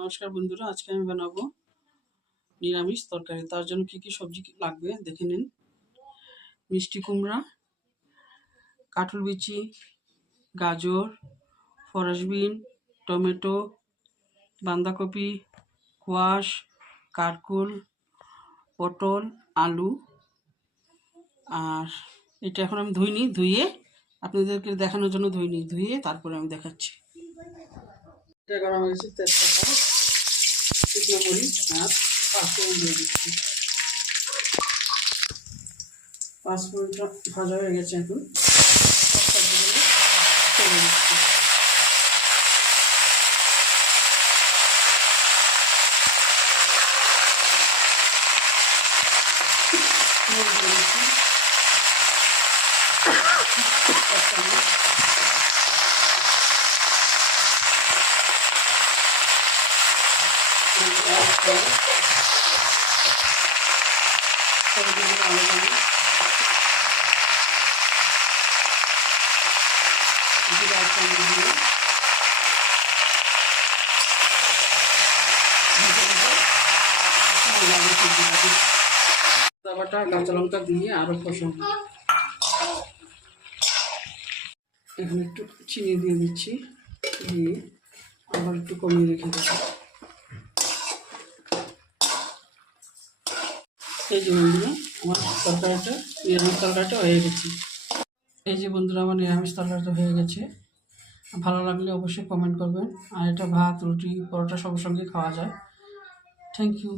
নমস্কার বন্ধুরা, আজকে আমি বানাবো নিরামিষ তরকারি। তার জন্য কি কি সবজি লাগবে দেখে নিন। মিষ্টি কুমড়া, কাঁঠাল বিচি, গাজর, ফরাসবিন, টমেটো, বাঁধাকপি, কোয়াশ, কারকুল, পটল, আলু। আর এটা এখন আমি ধুয়ে আপনাদেরকে দেখানোর জন্য ধুয়ে তারপরে আমি দেখাচ্ছি। এটা গরম হয়েছে, তেজপাতা, শুকনো মরিচ আর পাঁচফোড়ন দিয়ে দিচ্ছি। পাঁচফোড়নটা ভাজা হয়ে গেছে, এখন সবজিগুলো ছেড়ে দিচ্ছি। বাটা কাঁচা লঙ্কা দিয়ে আরো কষাবো। এখন একটু চিনি দিয়ে দিচ্ছি, দিয়ে আবার একটু কমিয়ে রেখে দেবো। এই যে বন্ধুরা, আমার নিরামিষ তরকারিটা হয়ে গেছে। এই যে বন্ধুরা, আমার নিরামিষ তরকারিটা হয়ে গেছে। ভালো লাগলে অবশ্যই কমেন্ট করবেন। আর এটা ভাত, রুটি, পরোটা সবার সঙ্গে খাওয়া যায়। Thank you.